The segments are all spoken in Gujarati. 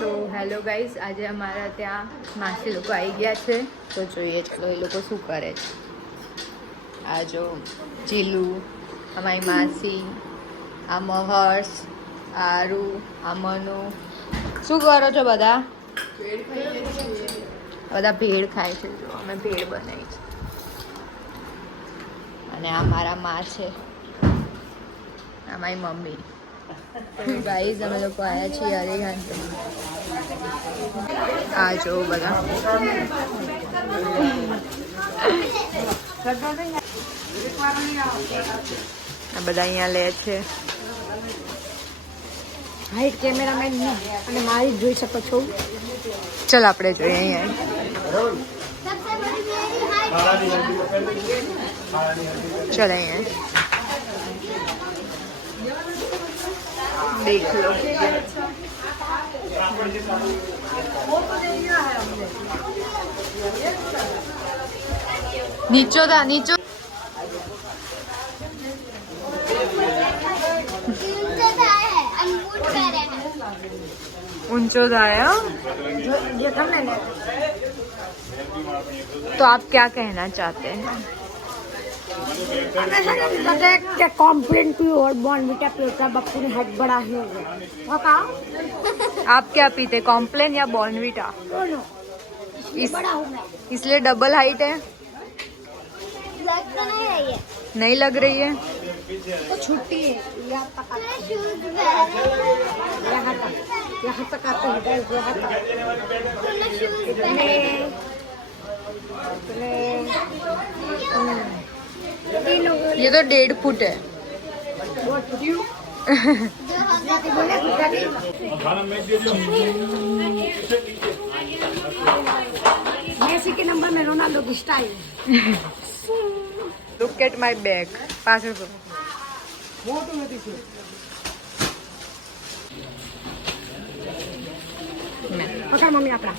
તો હેલો ગાઈઝ, આજે અમારા ત્યાં માસી લોકો આવી ગયા છે. તો જોઈએ ચલો એ લોકો શું કરે છે. આ જો જીલુ, અમારી માસી, આ મહર્ષ, આરુ, આ મનુ. શું કરો છો બધા? બધા ભેળ ખાય છે. જો અમે ભેળ બનાવી છે. અને આ મારા માં છે, આ મારી મમ્મી. ગાઈઝ અમે લોકો આવ્યા છીએ અરેગાન. આ જો બધા આ બધા અહીંયા લે છે. હાઈટ કેમેરામેન અને મારી જોઈ શકો છો. ચલ આપણે જોઈએ અહીંયા. ચલ અહીંયા देख लो. नीचो था नीचो. ऊंचो था तो आप क्या कहना चाहते हैं? कॉम्प्लेन पी और बॉर्नविटा पीता बप्पू ने हट बड़ा है. आप क्या पीते, कॉम्प्लेन या बॉर्नविटा? बड़ा हूँ मैं, इसलिए डबल हाइट है. नहीं लग रही है तो छुट्टी है. यहाँ तक आते हैं गाइस, यहाँ तक. ये तो 1.5 फुट है. मेसी के नंबर में रोनाल्डो की style. Look at my bag. पास में पकड़ मम्मी अपना.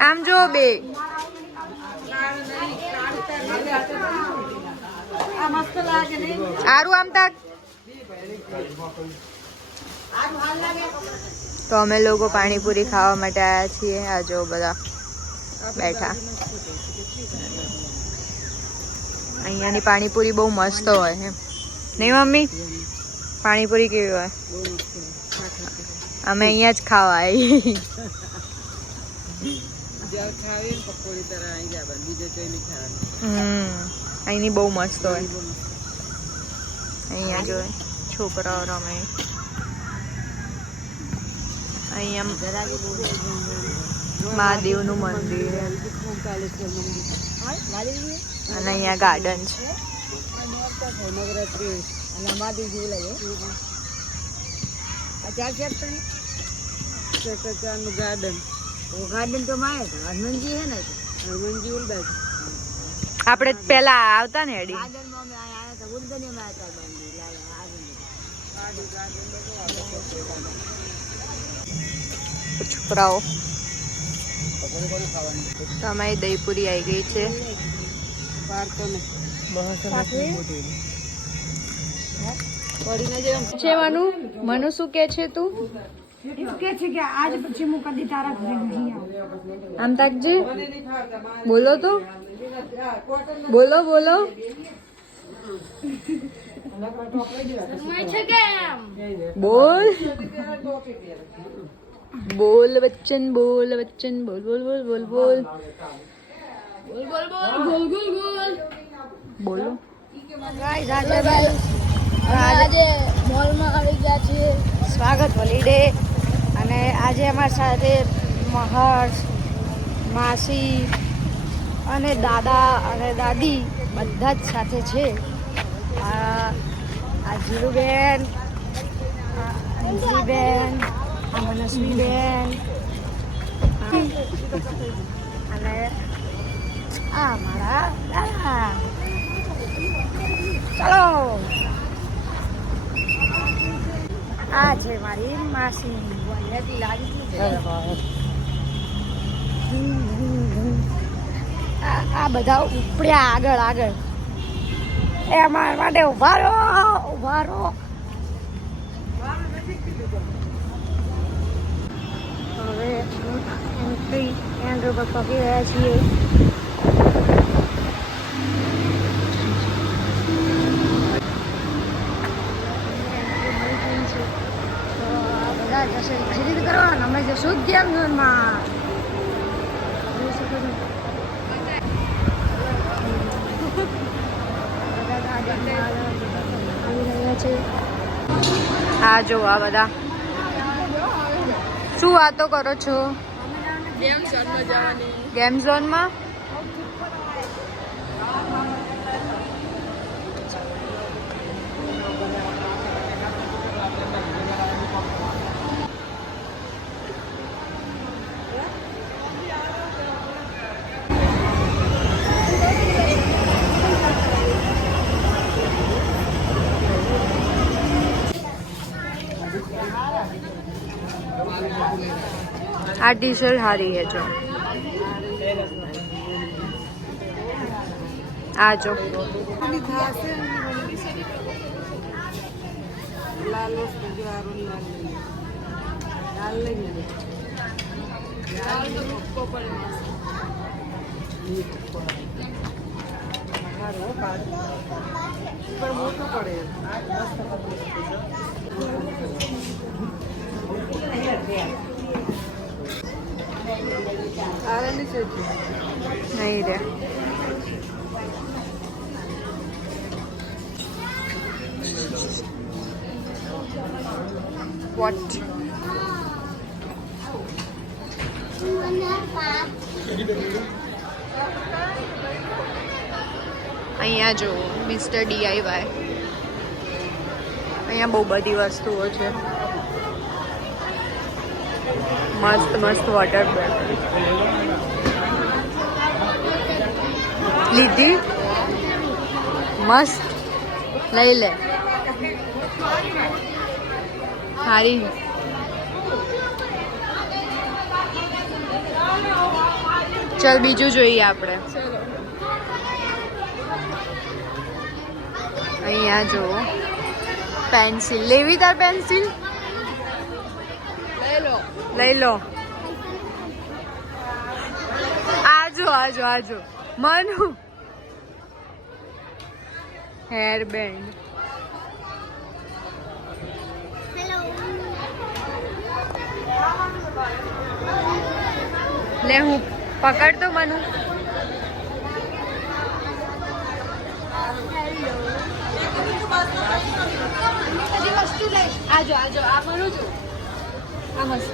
આમ જો બે આરું આમ તક. તો અમે લોકો પાણીપુરી ખાવા માટે આવ્યા છીએ. આ જો બધા બેઠા. અહીંયાની પાણીપુરી બહુ મસ્ત હોય છે, નહીં મમ્મી? પાણીપુરી કેવી હોય? અમે અહીંયા જ ખાવા આવી. અહીંની બહુ મસ્ત હોય. અહીંયા જો છોકરાઓ રમે. અહીંયા મહાદેવનું મંદિર અને અહીંયા ગાર્ડન છે. गार्डन तो माए हनुमानजी है ना, हनुमानजी उलबा આપણે પેલા આવતા ને એડી गार्डन में मैं आया था, उलगने में आया था बंदी लाया છોકરાઓ. તમારી દહીપુરી આવી ગઈ છે. છે મનુ, મનુ શું કે છે તું? કે છે કે આજ પછી હું કદી તારા ઘરે નહીં આવું. આમ તાકજે, બોલો તો, બોલો બોલો. બોલ બોલ બચ્ચન, બોલ બચ્ચન, બોલ બોલ બોલ બોલ બોલ બોલ બોલ બોલ બોલ બોલ બોલો. આજે મોલમાં આવી ગયા છીએ સ્વાગત હોલિડે. અને આજે અમારી સાથે મહર્ષ, માસી અને દાદા અને દાદી બધા જ સાથે છે. આ જીરુબેન, અંજલીબેન, આ મનસ્વીબેન અને આ મારા દાદા. ચાલો આ છે મારી માસી. આ બધા ઉપડ્યા આગળ આગળ. એ અમારા માટે ઉભા રહો, ઉભા રહો. હવે એન્ટ્રી એન્ટ્રી પર પકી રહ્યા છીએ. બધા જશે ખરીદ કરવા, અમે જશું ગેમ ઝોનમાં. જોઈ શકો છો. આ જો આ બધા શું વાતો કરો છો? ગેમ ઝોનમાં આ ટી શર્ટ સારી है जो આ જો नहीं रे what અહીંયા જો મિસ્ટર DIY અહીંયા બહુ બધી વસ્તુઓ છે મસ્ત મસ્ત વોટર બોટલ લીધી મસ્ત લઈ લે સારી ચલ બીજું જોઈએ આપણે અહીંયા જો પેન્સિલ લેવી તાર પેન્સિલ લઈ લો આજો આજો આજો મનુ હેર બેન્ડ લે હું પકડ તો મનુ બધી વસ્તુ લઈ આજો આજો આ ભરું છું આ મસ્ત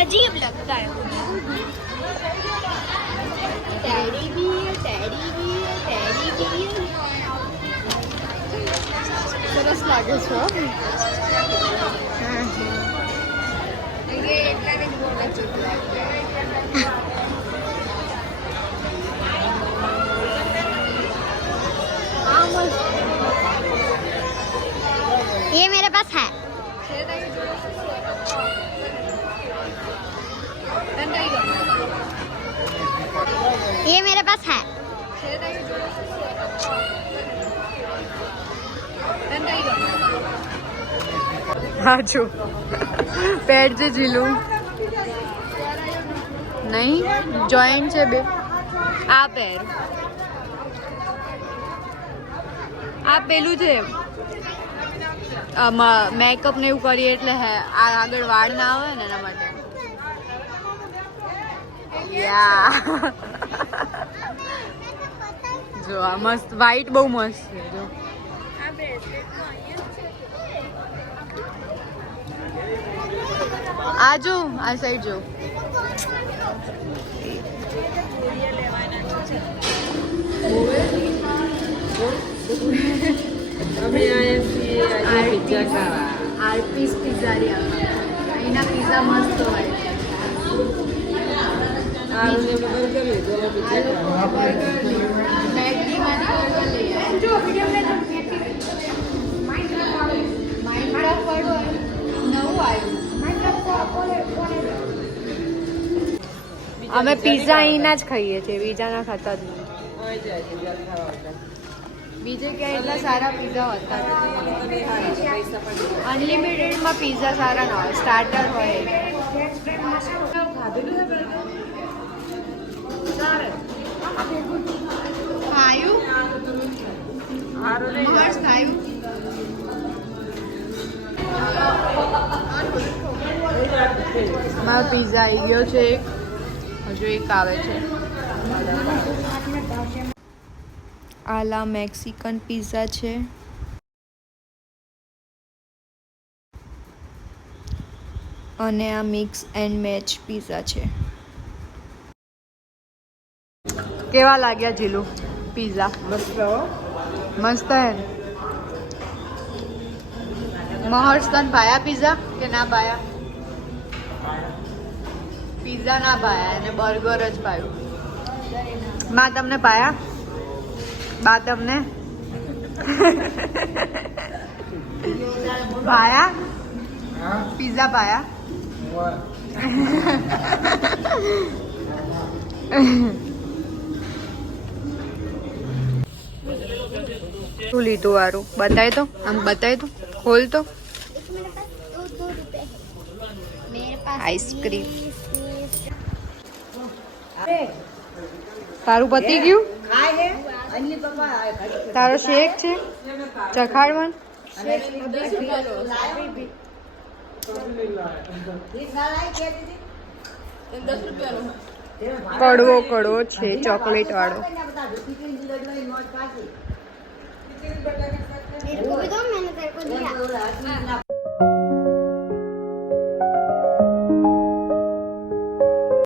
अजीब लगता है टेडी बियर सरस लागे छो ये मेरे पास है ये मेरे पास है हाँ जो पैर से झीलू नहीं जॉइंट છે બે આ પેર આ પેલું છે મેકઅપ ને એવું કરીએ એટલે આ આગળ વાળ ના આવે ને એના માટે યા જો આ મસ્ત વ્હાઈટ બહુ મસ્ત છે જો આ જો આ સાઈડ જો અમે આયા છીએ આજે પિઝા ખાવા આરપીસ પિઝારિયા અહીંના પિઝા મસ્ત હોય આલુને બર્ગર લીધો હવે પિઝા ખાવા. અમે પિઝા અહીંના જ ખાઈએ છીએ, બીજાના ખાતા જ નહીં. હોય જાય પિઝા ખાવા હતા. બીજે ક્યાંય એટલા સારા પિઝા હોતા નથી. અનલિમિટેડમાં પિઝા સારા ના હોય, સ્ટાર્ટર હોય. ખાયું હારું નહીં જાય. ખાયું અમારો પિઝા આવી ગયો છે એક, હજુ એક આવે છે. આલા મેક્સિકન પિઝા છે. અને આ મિક્સ એન્ડ મેચ પિઝા છે. કેવા લાગ્યા જીલુ પિઝા? મસ્ત હો. મસ્ત હે. મહર્ષ તને ભાયા પિઝા કે ના ભાયા? પિઝા ના ભાયા, એને બર્ગર જ ભાવ્યું. માં તમને ભાયા? બા તમને ભાયા? પિઝા ભાયા? શું લીધું વારું? બતાય તો, આમ બતાય તો, ખોલ તો. આઈસ્ક્રીમ. તારું પતી ગયું? તારો શેક છે ચખાડવાનું? કડવો કડવો છે, ચોકલેટ વાળો. मेरे को भी दो, मैंने तेरे को दिया।